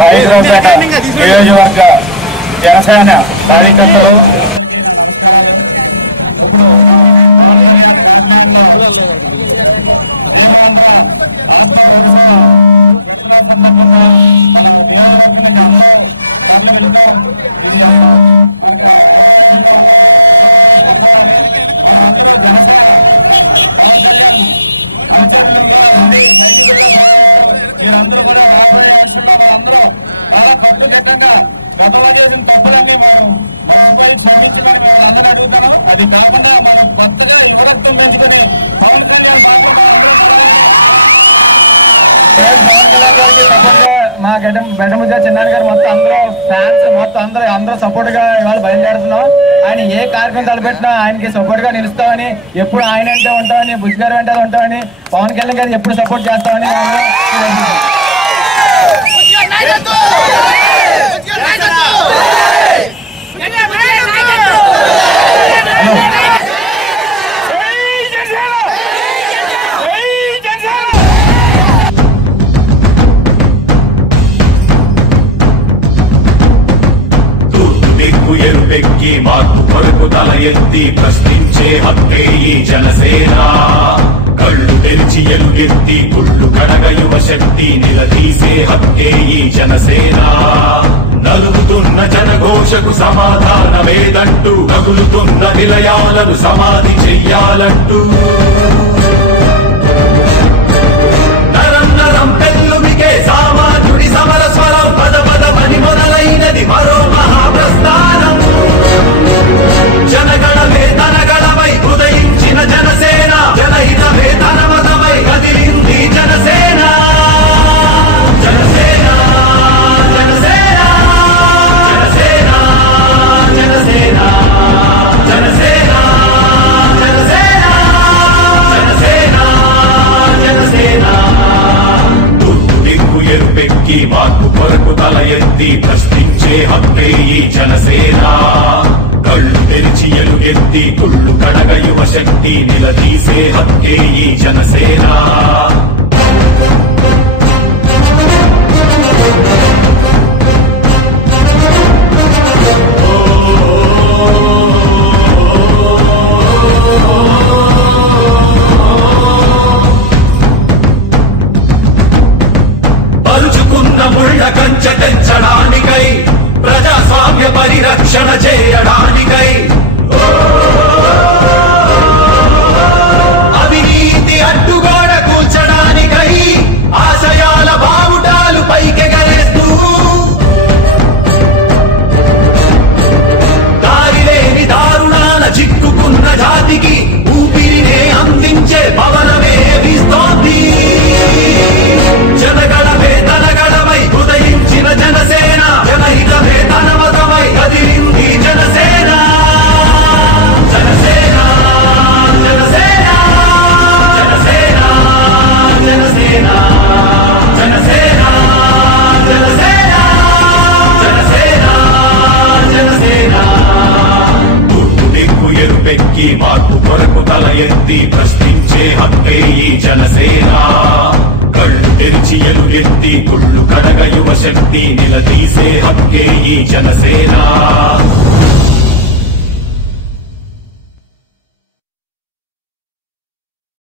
హైదరాబాద్ నియోజకవర్గ జనసేన కార్యకర్తలు అది కాకుండా మనం కొత్తగా ఎవరొస్తే చేసుకుని పవన్ కళ్యాణ్ గారికి సపోర్ట్ గా మా గడ్డముద్ద చిన్నారి గారు మొత్తం అందరూ ఫ్యాన్స్ మొత్తం అందరూ సపోర్ట్ గా ఇవాళ బయలుదేరుతున్నాం. ఆయన ఏ కార్యక్రమం తలపెట్టినా ఆయనకి సపోర్ట్ గా నిలుస్తామని, ఎప్పుడు ఆయన అంటే ఉంటామని, బుజ్ గారు అంటే ఉంటామని, పవన్ కళ్యాణ్ గారు ఎప్పుడు సపోర్ట్ చేస్తామని ఎరుపెక్కి మార్పు కొరకు తల ఎత్తి ప్రశ్నించే హక్కే ఈ జనసేన. కళ్ళు తెరిచి ఎలుగెత్తి గుళ్ళు కడగ యువ శక్తి నిలదీసే హక్కే ఈ జనసేన. నలుగుతున్న జనఘోషకు సమాధానమేదంటూ తగులుతున్న నిలయాలను సమాధి చెయ్యాలంటూ నరం నరం పెళ్ళుమికే సామాన్యుడి సమర స్వరం పద పదమని మొదలైనది మరో మహాప్రస్థానం. జనగణమే తనగణమై ఉదయించిన జనసేన, జనహితమే తన మతమై కదిలింది జనసేన. జనసేన జనసేన జనసేన జనసేన జనసేన జనసేన జనసేన జనసేన. తూర్పు దిక్కు ఎరుపెక్కి మార్పు కొరకు తల ఎత్తి ప్రశ్నించే హక్కే ఈ జనసేన. కళ్ళు తెరిచి ఎలుగెత్తి కుళ్ళు కడగ యువ శక్తి నిలదీసే హక్కే ఈ జనసేన. పరుచుకున్న ముళ్ళ కంచె తెంచడానికై, ప్రజాస్వామ్య పరిరక్షణ చేయడానికై, అవినీతి అడ్డుగోడ కూల్చడానికై, ఆశయాల బావుటాలు పైకెగరేస్తూ దారిలేని దారుణాల చిక్కుకున్న జాతికి ఊపిరినే అందించే పవనమే వీస్తోంది. జనగణమే తనగణమై ఉదయించిన జనసేన, జనహితమే తన మతమై కదిలింది జనసేన. జనసేన జనసేన జనసేన జనసేన జనసేన జనసేన జనసేన జనసేన. తూర్పు దిక్కు ఎరుపెక్కి మార్పు కొరకు తల ఎత్తి ప్రశ్నించే హక్కే ఈ జనసేన. కళ్ళు తెరిచి ఎలుగెత్తి కుళ్ళు కడగ యువ శక్తి నిలదీసే హక్కే ఈ జనసేన.